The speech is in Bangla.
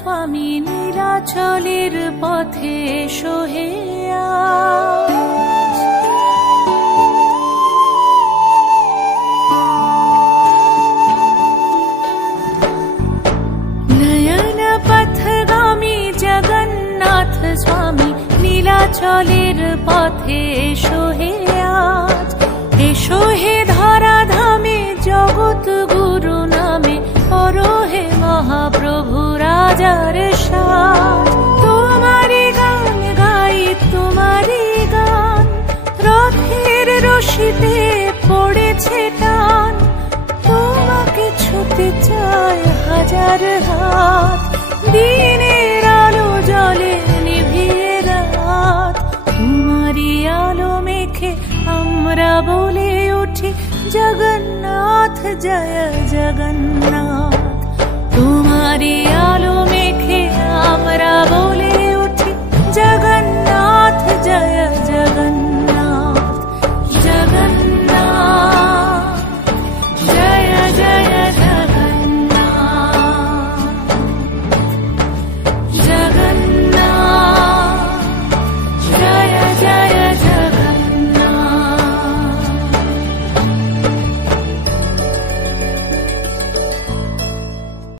स्वामी नीलाचलेर पथे एसो हे आज। नयन पथगामी जगन्नाथ स्वामी नीलाचलेर पथे एसो हे आज। एसो हे धराधामे जगत गुरु नामे करो हे महाप्रभु राजार साज। तुम्हारी गान गाई तुम्हारी गान, रथेर रशिते पड़ेछे टान। তোমাকে ছুতে চায় হাজার হাত, দিনের আলো জলে নিভিয়ে রাত। তোমারই আলো মেখে আমরা বলে উঠি জগন্নাথ জয় জগন্নাথ। তোমারই আলো মেখে আমরা বলে